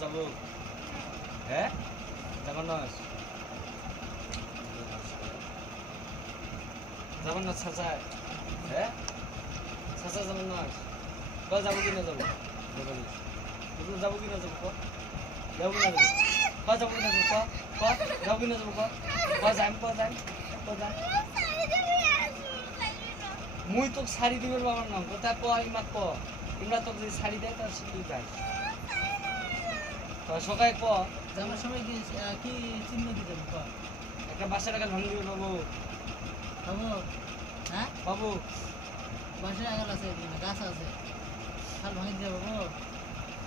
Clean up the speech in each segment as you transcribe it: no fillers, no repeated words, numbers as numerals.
যাবো হ্যাঁ যাবার না যাবার না চাচায় হ্যাঁ চাচা যাবার না যাবো কি না যাবো যাবো কি না যাবো যাবো কি না যাবো যাবো কি না যাবো যাবো কি না যাবো যাই মুই তোকে শাড়ি দিবেন বাবার নাম কোথায় ইমাক ইমরা তোকে যদি শাড়ি দেয় তার তুই যাই সকালে যাওয়ার সময় কি চিহ্ন দিতে একটা বাসা টাকা ভাঙি দিবে বাবু হ্যাঁ বাবু বাসায় আগাল আছে গাছ আছে খাল ভাঙি দিয়ে বাবু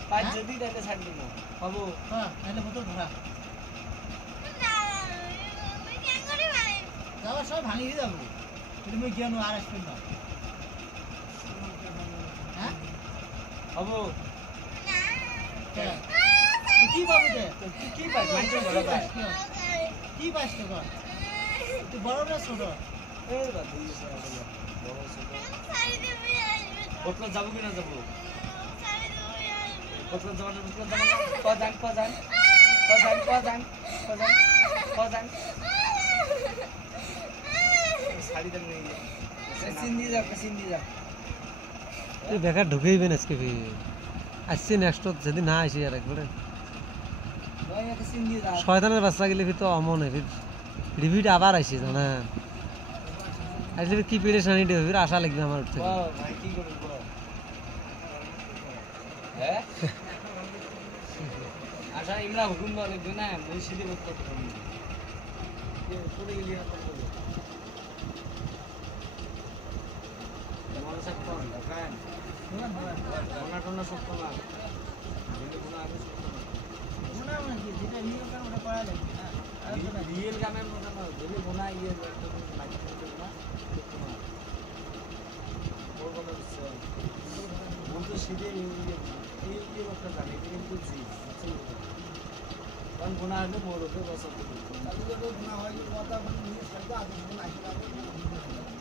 পাঁচ যদি তাকে ছাড় দিব বাবু হ্যাঁ তাহলে বোতল ধরা যাওয়ার সময় ভাঙি দিয়ে যাবো তুমি জ্ঞান আর আসবেন না হ্যাঁ বাবু কি বাবু দে কি পাই মাইকে বড় পাই কি পাইছ তো তুই বড় না ছোট এই বাদ দিয়ে আসলে বড় ছোট কত যাবো কি না যাবো কত যাবো কজান শাড়ি দেন নেই সিন্দি যা তুই বেকার ঢুকেইবেন আজকে আসছি নেক্সট যদি না আসি আর একবারে শয়তানের বাচ্চা গেলে ফির তো অমন ফির রিভিউট আবার আসি জানা আসলে কি পেরেশানি দেবে ফির আশা লাগবে আমার উঠতে ভাই কি করব হ্যাঁ আশা ইমরা হুকুম দেওয়া লাগবে না মই সিধে করতে পারবো পড়ে গেলি আর করবো তোমার সাথে কোন দেখান টোনা সব তোমার রিয়েল গানের মতো না যদি বোনা ইয়ে বলতো সিধে এই লোকটা জানে কিন্তু জি কারণ বোনা আসলে মোর ওকে পছন্দ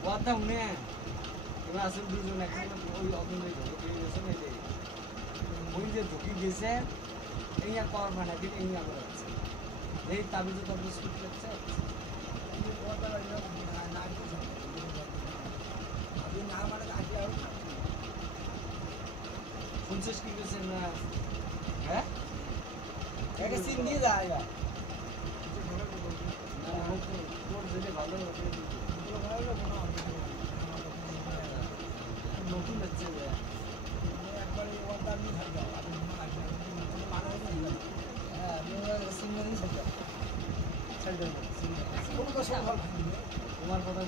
কথা শুনে এবার আসলে দুজন একসাথে ওই অগ্নি ঢুকে গেছে না ওই যে ঢুকি গেছে এই আর পাওয়ার মানে দিন এই আবার আছে এই তাবিজে তাবিজ স্কুট লাগছে শুনছিস কি গেছে না হ্যাঁ একটা সিন নিয়ে যায় নতুন হচ্ছে একবারে তোমার কথা